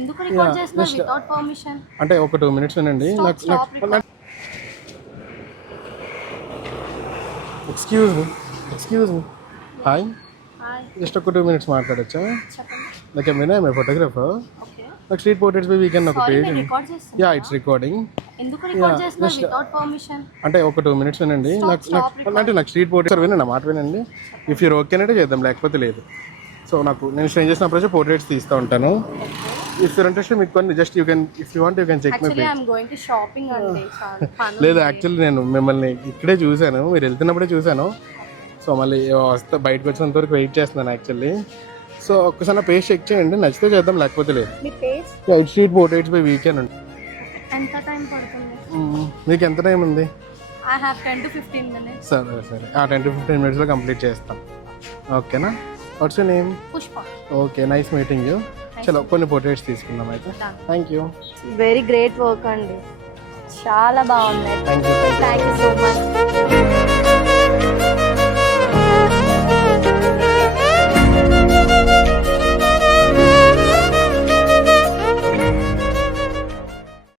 ఎందుకు రికార్డ్ చేస్తున్నారు without permission? అంటే ఒక 2 minutes వినండి. ఎక్స్క్యూజ్ మీ హాయ్, జస్ట్ ఒక 2 minutes మాట్లాడచ్చా? నాకు ఏమైనా ఫోటోగ్రాఫర్, నాకు స్ట్రీట్ పోర్ట్రేట్స్ బై వీకెండ్ ఒక పేజ్. Yeah, it's recording. ఎందుకు రికార్డ్ చేస్తున్నారు వితౌట్ పర్మిషన్? అంటే ఒక 2 minutes వినండి. నాకు స్ట్రీట్ పోర్ట్రేట్స్ వినండి, నా మాట వినండి. ఇఫ్ యూర్ ఓకే అంటే చేద్దాం, లేకపోతే లేదు. సో నేను స్ట్రేంజ్ చేసినప్పుడు పోర్ట్రేట్స్ తీస్తూ ఉంటాను. ఇఫ్ యూర్ ఇంట్రెస్టెడ్ మీకు కొన్ని just you can, if you want you can check my page. I am going to shopping అండి. లేదు, యాక్చువల్లీ నేను మిమ్మల్ని ఇక్కడే చూశాను, మీరు వెళ్తున్నప్పుడే చూశాను. సో మళ్ళీ వస్తే బయటకు వచ్చినంత వరకు వెయిట్ చేస్తున్నాను యాక్చువల్లీ. సో ఒక్కసారి నా పేజ్ చెక్ చేయండి, నచ్చితే చేద్దాం, లేకపోతే లేదు. మీ page street portraits by weekend ఉంది. ఎంత టైం పడుతుంది? మీకు ఎంత టైం ఉంది? I have 10 to 15 minutes. సరే, ఆ 10 to 15 minutes కంప్లీట్ చేస్తాం. ఓకేనా? What's your name? Pushpa. Okay, nice meeting you. చలో కొన్ని పోర్ట్రేట్స్ తీసుకుందాం అయితే. Thank you. Very great work అండి, చాలా బాగున్నాయి. Thank you so much.